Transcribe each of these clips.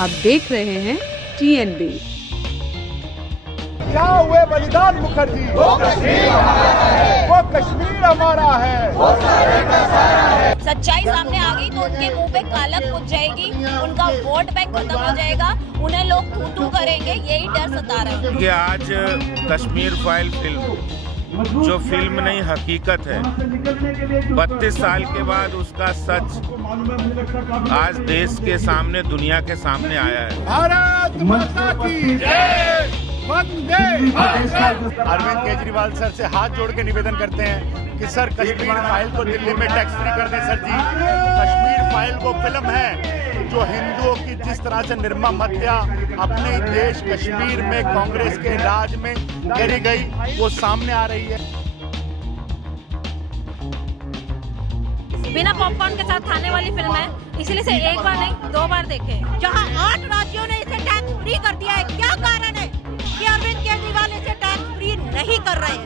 आप देख रहे हैं TNB। क्या हुए बलिदान मुखर्जी, वो कश्मीर हमारा है। सच्चाई सामने आ गई तो उनके मुंह पे कालक पुत जाएगी, उनका वोट बैंक खत्म हो जाएगा, उन्हें लोग थू करेंगे, यही डर सता रहे हैं। कि आज कश्मीर फाइल फिल्म जो फिल्म नहीं हकीकत है, 32 साल के बाद उसका सच आज देश के सामने, दुनिया के सामने आया है। भारत माता की जय, वंदे मातरम। अरविंद केजरीवाल सर से हाथ जोड़ के निवेदन करते हैं कि सर कश्मीर फाइल को दिल्ली में टैक्स फ्री कर दें। सर जी, कश्मीर फाइल वो फिल्म है जो हिंदुओं की जिस तरह से निर्मम हत्या अपने देश कश्मीर में कांग्रेस के राज में करी गई, वो सामने आ रही है। बिना पॉपकॉर्न के साथ खाने वाली फिल्म है, इसलिए से एक बार नहीं 2 बार देखे। जहां 8 राज्यों ने इसे टैक्स फ्री कर दिया है, क्या कारण है कि अरविंद केजरीवाल इसे टैक्स फ्री नहीं कर रहे हैं?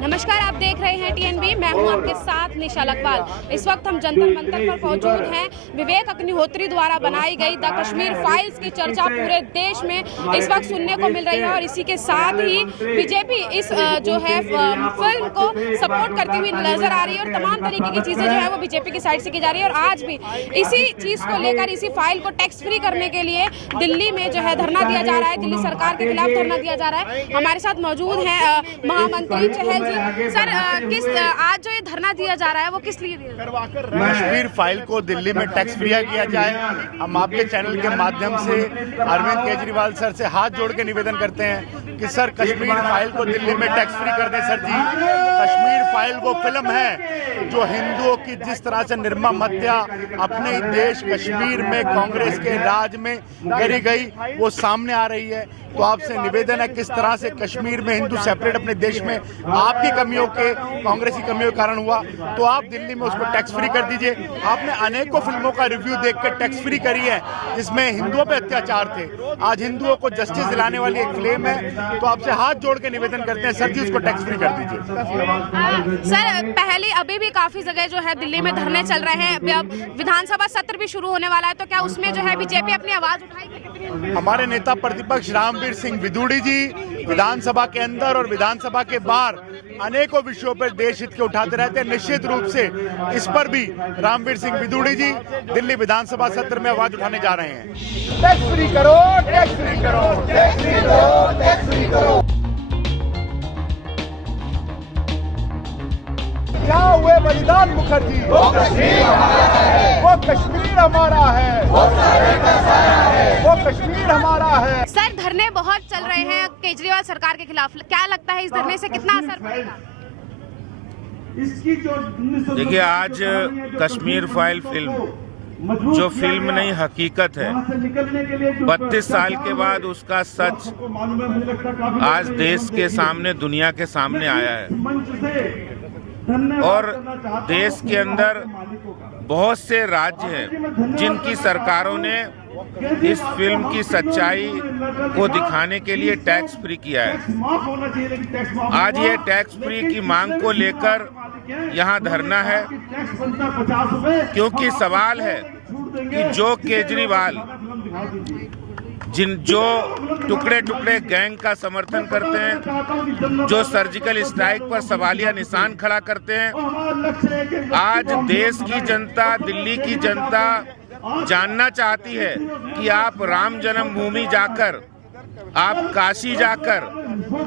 नमस्कार, आप देख रहे हैं TNB। मैं हूं आपके साथ निशा लखवाल। इस वक्त हम जंतर मंतर पर मौजूद हैं। विवेक अग्निहोत्री द्वारा बनाई गई द कश्मीर फाइल्स की चर्चा पूरे देश में इस वक्त सुनने को मिल रही है और इसी के साथ ही बीजेपी इस जो है फिल्म को सपोर्ट करती हुई नजर आ रही है और तमाम तरीके की चीजें जो है वो बीजेपी की साइड से की जा रही है। और आज भी इसी चीज को लेकर, इसी फाइल को टैक्स फ्री करने के लिए दिल्ली में जो है धरना दिया जा रहा है, दिल्ली सरकार के खिलाफ धरना दिया जा रहा है। हमारे साथ मौजूद है महामंत्री चहल जी। सर, किस आज जो ये धरना दिया जा रहा है वो किस लिए दिया जा रहा है? कश्मीर फाइल को दिल्ली में टैक्स फ्री किया जाए। हम आपके चैनल के माध्यम से अरविंद केजरीवाल सर से हाथ जोड़ के निवेदन करते हैं कि सर कश्मीर फाइल को दिल्ली में टैक्स फ्री कर दें। सर जी, कश्मीर फाइल वो फिल्म है जो हिंदुओं की जिस तरह से निर्मम हत्या अपने देश कश्मीर में कांग्रेस के राज में करी गई, वो सामने आ रही है। तो आपसे निवेदन है, किस तरह से कश्मीर में हिंदू सेपरेट अपने देश में आपकी कमियों के, कांग्रेस की कमियों के कारण हुआ, तो आप दिल्ली में उसको टैक्स फ्री कर दीजिए। आपने अनेकों फिल्मों का रिव्यू देख कर टैक्स फ्री करी है जिसमें हिंदुओं पे अत्याचार थे। आज हिंदुओं को जस्टिस दिलाने वाली एक फिल्म है, तो आपसे हाथ जोड़ के निवेदन करते हैं सर जी, उसको टैक्स फ्री कर दीजिए। सर, पहले अभी भी काफी जगह जो है दिल्ली में धरने चल रहे हैं, अब विधानसभा सत्र भी शुरू होने वाला है, तो क्या उसमें जो है बीजेपी अपनी आवाज उठाएगी? हमारे नेता प्रतिपक्ष रामवीर सिंह विदुड़ी जी विधानसभा के अंदर और विधानसभा के बाहर अनेकों विषयों पर देश हित के उठाते रहते हैं। निश्चित रूप से इस पर भी रामवीर सिंह विदुड़ी जी दिल्ली विधानसभा सत्र में आवाज उठाने जा रहे हैं। टैक्स फ्री करो, टैक्स फ्री करो, टैक्स फ्री करो, टैक्स फ्री करो। क्या हुए बलिदान मुखर्जी, वो कश्मीर हमारा है। वो कश्मीर हमारा है। सर, धरने बहुत चल रहे हैं केजरीवाल सरकार के खिलाफ, क्या लगता है इस धरने से कितना असर पड़ेगा? देखिए, आज कश्मीर फाइल फिल्म जो फिल्म नहीं हकीकत है, 32 साल के बाद उसका सच आज देश के सामने, दुनिया के सामने आया है। और देश के अंदर बहुत से राज्य हैं जिनकी सरकारों ने इस फिल्म की सच्चाई को दिखाने के लिए टैक्स फ्री किया है। आज ये टैक्स फ्री की मांग को लेकर यहाँ धरना है, क्योंकि सवाल है कि जो केजरीवाल जो टुकड़े टुकड़े गैंग का समर्थन करते हैं, जो सर्जिकल स्ट्राइक पर सवालिया निशान खड़ा करते हैं, आज देश की जनता, दिल्ली की जनता जानना चाहती है कि आप राम जन्मभूमि जाकर, आप काशी जाकर,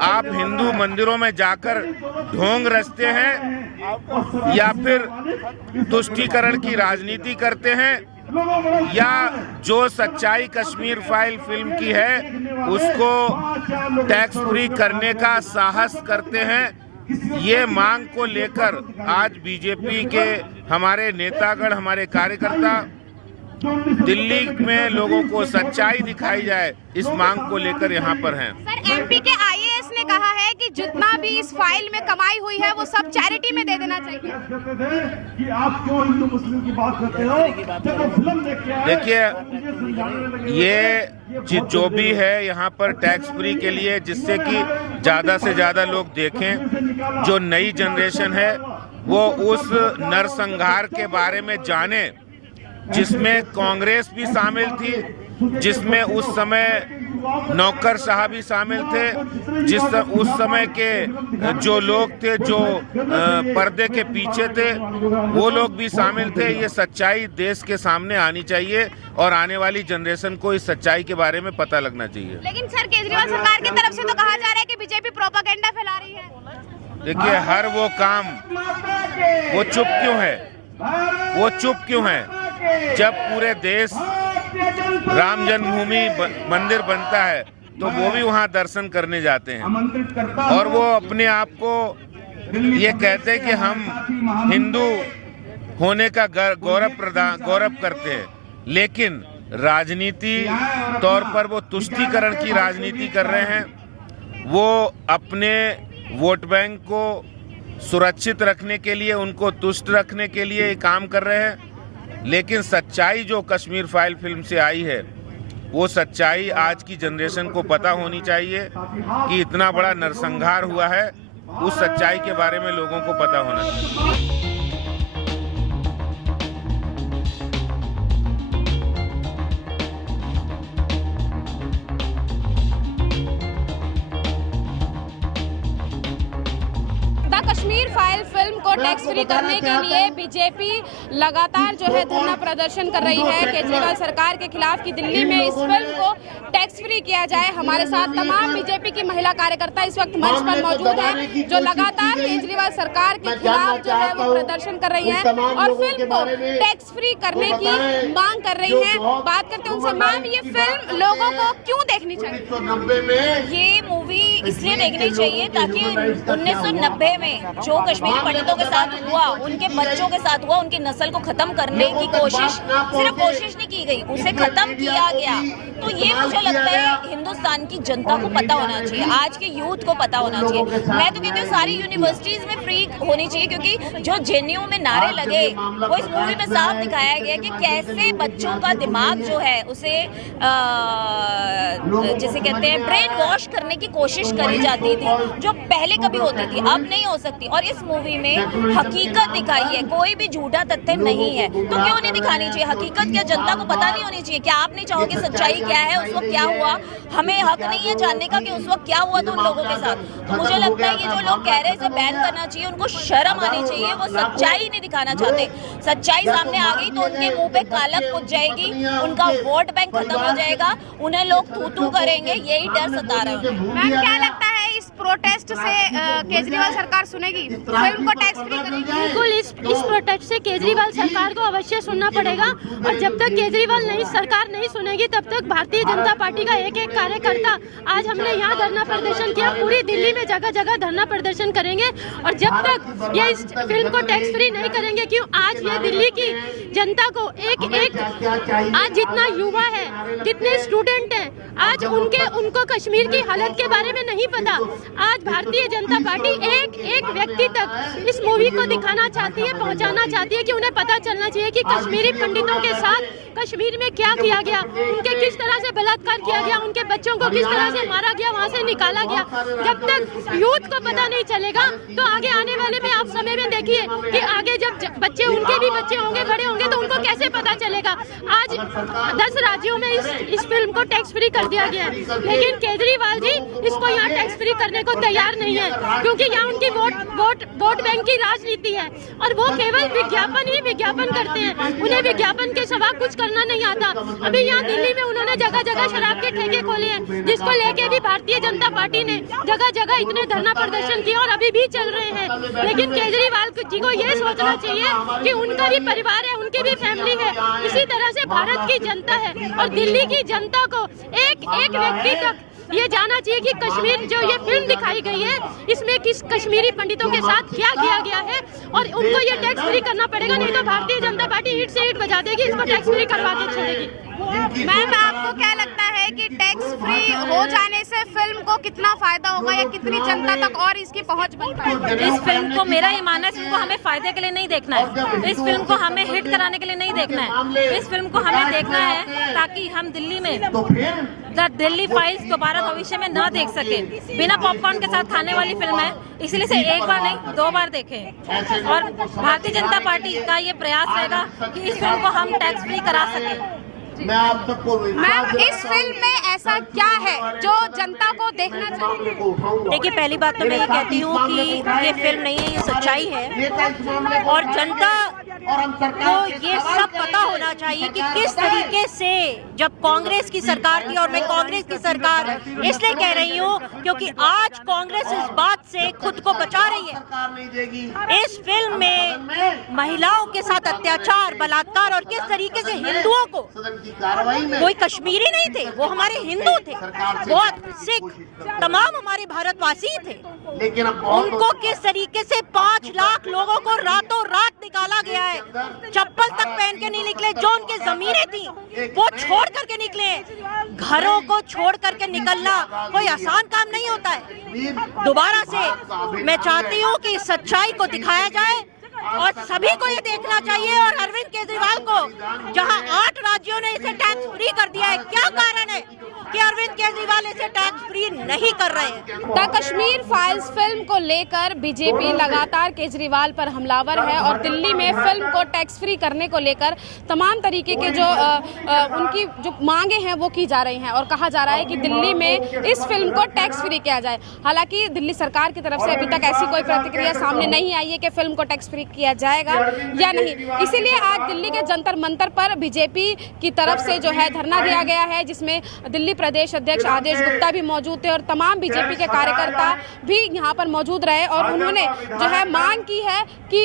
आप हिंदू मंदिरों में जाकर ढोंग रचते हैं या फिर तुष्टीकरण की राजनीति करते हैं, या जो सच्चाई कश्मीर फाइल फिल्म की है उसको टैक्स फ्री करने का साहस करते हैं। ये मांग को लेकर आज बीजेपी के हमारे नेतागण, हमारे कार्यकर्ता दिल्ली में लोगों को सच्चाई दिखाई जाए, इस मांग को लेकर यहाँ पर हैं। सर, MP के IAS ने कहा है कि जितना भी इस फाइल में कमाई हुई है वो सब चैरिटी में दे देना चाहिए। कि आप क्यों हिंदू मुस्लिम की बात करते हो? जब वो फिल्म देख के आए, देखिए, ये जो भी है यहाँ पर टैक्स फ्री के लिए, जिससे कि ज़्यादा से ज़्यादा लोग देखें, जो नई जनरेशन है वो उस नरसंहार के बारे में जाने जिसमें कांग्रेस भी शामिल थी, जिसमें उस समय नौकरशाह भी शामिल थे, उस समय के जो लोग थे जो पर्दे के पीछे थे वो लोग भी शामिल थे। ये सच्चाई देश के सामने आनी चाहिए और आने वाली जनरेशन को इस सच्चाई के बारे में पता लगना चाहिए। लेकिन सर, केजरीवाल सरकार की तरफ से तो कहा जा रहा है कि बीजेपी प्रोपेगेंडा फैला रही है। देखिए, हर वो काम वो चुप क्यों है? वो चुप क्यों है? जब पूरे देश राम जन्मभूमि मंदिर बनता है तो वो भी वहाँ दर्शन करने जाते हैं और वो अपने आप को ये कहते हैं कि हम हिंदू होने का गौरव करते हैं, लेकिन राजनीति तौर पर वो तुष्टीकरण की राजनीति कर रहे हैं। वो अपने वोट बैंक को सुरक्षित रखने के लिए, उनको तुष्ट रखने के लिए काम कर रहे हैं। लेकिन सच्चाई जो कश्मीर फाइल फिल्म से आई है, वो सच्चाई आज की जनरेशन को पता होनी चाहिए कि इतना बड़ा नरसंहार हुआ है। उस सच्चाई के बारे में लोगों को पता होना चाहिए। कश्मीर फाइल फिल्म को टैक्स फ्री करने के लिए बीजेपी लगातार जो है धरना प्रदर्शन कर रही है केजरीवाल सरकार के खिलाफ कि दिल्ली में इस फिल्म को टैक्स फ्री किया जाए। हमारे साथ तमाम बीजेपी की महिला कार्यकर्ता इस वक्त मंच पर मौजूद हैं जो लगातार केजरीवाल सरकार के खिलाफ जो है वो प्रदर्शन कर रही हैं और फिल्म को टैक्स फ्री करने की मांग कर रही हैं। बात करते हैं उनसे। मैम, ये फिल्म लोगों को क्यों देखनी चाहिए? ये मूवी इसलिए देखनी चाहिए ताकि 1990 में जो कश्मीरी पंडितों के साथ हुआ, उनके बच्चों के साथ हुआ, उनकी नस्ल को खत्म करने की कोशिश, सिर्फ कोशिश नहीं की गई, उसे खत्म किया गया। तो ये मुझे लगता है हिंदुस्तान की जनता को पता होना चाहिए, आज के यूथ को पता होना चाहिए। मैं तो कहती हूँ सारी यूनिवर्सिटीज में फ्री होनी चाहिए, क्योंकि जो जेएनयू में नारे लगे वो इस मूवी में साफ दिखाया गया कि कैसे बच्चों का दिमाग जो है उसे जिसे कहते हैं ब्रेन वॉश करने की कोशिश करी जाती थी, जो पहले कभी होती थी, अब नहीं हो सकती। और इस मूवी में हकीकत दिखाई है, कोई भी झूठा तथ्य नहीं है। तो क्यों नहीं दिखानी चाहिए हकीकत? क्या जनता को पता नहीं होनी चाहिए? क्या आप नहीं चाहोगे सच्चाई क्या है, उस वक्त क्या हुआ? हमें हक नहीं है जानने का कि उस वक्त क्या हुआ था उन लोगों के साथ? तो मुझे लगता है ये जो लोग कह रहे हैं इसे बैन करना चाहिए, उनको शर्म आनी चाहिए। वो सच्चाई नहीं दिखाना चाहते। सच्चाई सामने आ गई तो उनके मुंह पे कालक पुज जाएगी, उनका वोट बैंक खत्म हो जाएगा, उन्हें लोग थू-थू करेंगे, यही डर सता रहा है। मैम, क्या लगता है इस प्रोटेस्ट से केजरीवाल सरकार सुनेगी, फिल्म को टैक्स फ्री करेगी? बिल्कुल, इस प्रोटेस्ट से केजरीवाल सरकार को अवश्य सुनना पड़ेगा और जब तक केजरीवाल सरकार नहीं सुनेगी तब तक भारतीय जनता पार्टी का एक एक कार्यकर्ता, आज हमने यहाँ धरना प्रदर्शन किया, पूरी दिल्ली में जगह जगह धरना प्रदर्शन करेंगे। और जब तक ये इस फिल्म को टैक्स फ्री नहीं करेंगे, क्यों आज ये दिल्ली की जनता को एक आज जितना युवा है, जितने स्टूडेंट हैं, आज उनको कश्मीर की हालत के बारे में नहीं पता। आज भारतीय जनता पार्टी एक व्यक्ति तक इस मूवी को दिखाना चाहती है, पहुंचाना चाहती है कि उन्हें पता चलना चाहिए कि कश्मीरी पंडितों के साथ कश्मीर में क्या किया गया, उनके किस तरह से बलात्कार किया गया, उनके बच्चों को किस तरह से मारा गया, वहां से निकाला गया। जब तक यूथ को पता नहीं चलेगा तो आगे आने वाले में आप समय में देखिए कि आगे जब बच्चे, उनके भी बच्चे होंगे, बड़े होंगे, तो उनको कैसे पता चलेगा। आज 10 राज्यों में इस फिल्म को टैक्स फ्री कर दिया गया है, लेकिन केजरीवाल जी इसको यहाँ टैक्स फ्री करने को तैयार नहीं है, क्योंकि यहाँ उनकी वोट बैंक की राजनीति है और वो केवल विज्ञापन करते हैं। उन्हें विज्ञापन के सिवा कुछ करना नहीं आता। अभी यहाँ दिल्ली में उन्होंने जगह जगह शराब के ठेके खोले हैं, जिसको लेके भी भारतीय जनता पार्टी ने जगह जगह इतने धरना प्रदर्शन किए और अभी भी चल रहे हैं। लेकिन केजरीवाल जी को ये सोचना चाहिए कि उनका भी परिवार है, उनकी भी फैमिली है, इसी तरह से भारत की जनता है और दिल्ली की जनता को एक व्यक्ति तक ये जाना चाहिए कि कश्मीर जो ये फिल्म दिखाई गई है इसमें किस कश्मीरी पंडितों के साथ क्या किया गया है और उनको ये टैक्स फ्री करना पड़ेगा, नहीं तो भारतीय जनता पार्टी ईंट से ईंट बजा देगी, इसको टैक्स फ्री करवा के छोड़ेगी। मैम आपको क्या लगता है कि टैक्स फ्री हो जाने से फिल्म को कितना फायदा होगा या कितनी जनता तक और इसकी पहुंच बन पाएगी? इस फिल्म को, मेरा ये मानना है, इस फिल्म को हमें फायदे के लिए नहीं देखना है, इस फिल्म को हमें हिट कराने के लिए नहीं देखना है, इस फिल्म को हमें देखना है ताकि हम दिल्ली में दिल्ली फाइल्स दोबारा भविष्य में न देख सके। बिना पॉपकॉर्न के साथ खाने वाली फिल्म है, इसलिए इसे एक बार नहीं 2 बार देखें। और भारतीय जनता पार्टी का ये प्रयास रहेगा कि इस फिल्म को हम टैक्स फ्री करा सकें। मैम इस फिल्म में ऐसा क्या है जो जनता को देखना चाहिए? देखिए, पहली बात तो मैं ये कहती हूँ कि ये फिल्म नहीं है, ये सच्चाई है और जनता को ये सब पता होना चाहिए कि किस तरीके से जब कांग्रेस की सरकार थी, और मैं कांग्रेस की सरकार इसलिए कह रही हूँ क्योंकि आज कांग्रेस इस बात से खुद को बचा रही है। इस फिल्म में महिलाओं के साथ अत्याचार, बलात्कार और किस तरीके से हिंदुओं को, कोई कश्मीरी नहीं थे, वो हमारे हिंदू थे, बहुत सिख, तमाम हमारे भारतवासी थे, उनको किस तरीके से 5 लाख लोगों को रातों रात निकाला गया है। चप्पल तक पहन के नहीं निकले, जो उनकी जमीनें थी वो छोड़ करके निकले। घरों को छोड़ करके निकलना कोई आसान काम नहीं होता है। दोबारा से मैं चाहती हूँ कि सच्चाई को दिखाया जाए और सभी को ये देखना चाहिए। और अरविंद केजरीवाल को, जहाँ 8 राज्यों ने इसे टैक्स फ्री कर दिया है, क्या कारण है कि अरविंद केजरीवाल इसे टैक्स फ्री नहीं कर रहे हैं? द कश्मीर फाइल्स फिल्म को लेकर बीजेपी लगातार केजरीवाल पर हमलावर है और दिल्ली में फिल्म को टैक्स फ्री करने को लेकर तमाम तरीके के जो उनकी जो मांगे हैं वो की जा रही हैं और कहा जा रहा है कि दिल्ली में इस फिल्म को टैक्स फ्री किया जाए। हालांकि दिल्ली सरकार की तरफ से अभी तक ऐसी कोई प्रतिक्रिया सामने नहीं आई है कि फिल्म को टैक्स फ्री किया जाएगा या नहीं। इसीलिए आज दिल्ली के जंतर मंतर पर बीजेपी की तरफ से जो है धरना दिया गया है, जिसमें दिल्ली प्रदेश अध्यक्ष आदेश गुप्ता भी मौजूद थे और तमाम बीजेपी के कार्यकर्ता भी यहाँ पर मौजूद रहे और उन्होंने जो है मांग की है कि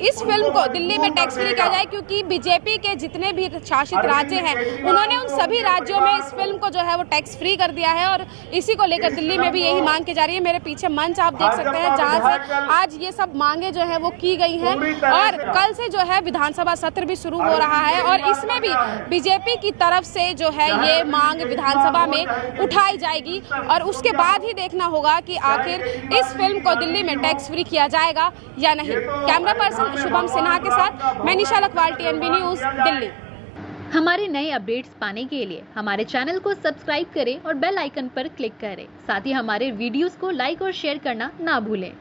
इस फिल्म को दिल्ली में टैक्स फ्री किया जाए, क्योंकि बीजेपी के जितने भी शासित राज्य हैं उन्होंने उन सभी राज्यों में इस फिल्म को जो है वो टैक्स फ्री कर दिया है और इसी को लेकर दिल्ली में भी यही मांग की जा रही है। मेरे पीछे मंच आप देख सकते हैं जहाँ से आज ये सब मांगे जो है वो की गई हैं और कल से जो है विधानसभा सत्र भी शुरू हो रहा है और इसमें भी बीजेपी की तरफ से जो है ये मांग विधानसभा में उठाई जाएगी और उसके बाद ही देखना होगा कि आखिर इस फिल्म को दिल्ली में टैक्स फ्री किया जाएगा या नहीं। कैमरा पर्सन शुभम सिन्हा के साथ मैं निशा लखवाल, TNB न्यूज़, दिल्ली। हमारे नए अपडेट्स पाने के लिए हमारे चैनल को सब्सक्राइब करें और बेल आइकन पर क्लिक करें। साथ ही हमारे वीडियोस को लाइक और शेयर करना ना भूलें।